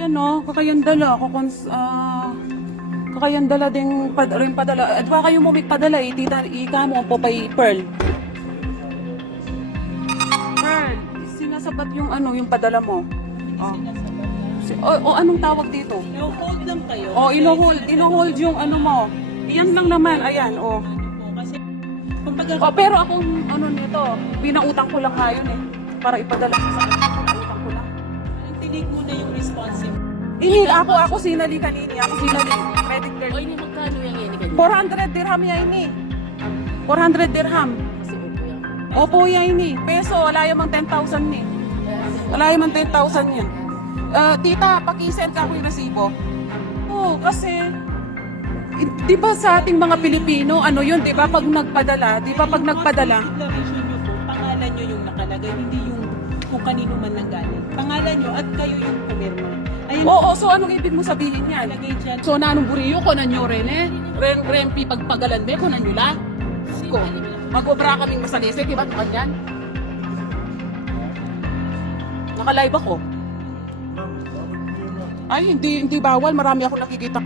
Yan no, kakayandala. Kakons, ah, kakayandala ding pad, rin padala. At baka kayo mo padala eh, tita, ika mo po kay Pearl. Pearl, sinasabat yung ano, yung padala mo. Oh. Si, o, o anong tawag dito? No-hold lang kayo. O, ino-hold, ino-hold yung ano mo. Iyan lang naman, ayan, o. Kasi, kumbaga, O, pero akong ano nito, pinautang ko lang ngayon eh. Para ipadala ko sa tinig muna yung responsive. Ini, ako, ako sinali kanini, ako sinali. Credit card. O, ini magkano yung ini ganyan? 400 dirham yan ini. 400 dirham. Kasi. Opo yan ini. Peso, wala yung 10,000 ni. Wala yung 10,000 yan. Ah, tita, pakisend ka ko yung resibo. Oo, kasi i- di ba sa ating mga Pilipino, ano yun, di ba pag nagpadala, di ba pag nagpadala, Declaration nyo po, pangalan nyo yung nakalagay, hindi yung kung kanino man nanggaling. Pangalan nyo at kayo yung pumirma. Ayun, Oo, so anong ibig mo sabihin yan? nalagay dyan. So nanong buriyo ko na nyo rin eh. Ren rempi pagpagalan be ko na nyo la. Ko. Mag-obra kaming masalisi, di ba? Tukad yan. Naka-live ako. Ay, hindi hindi bawal. Marami ako nakikita.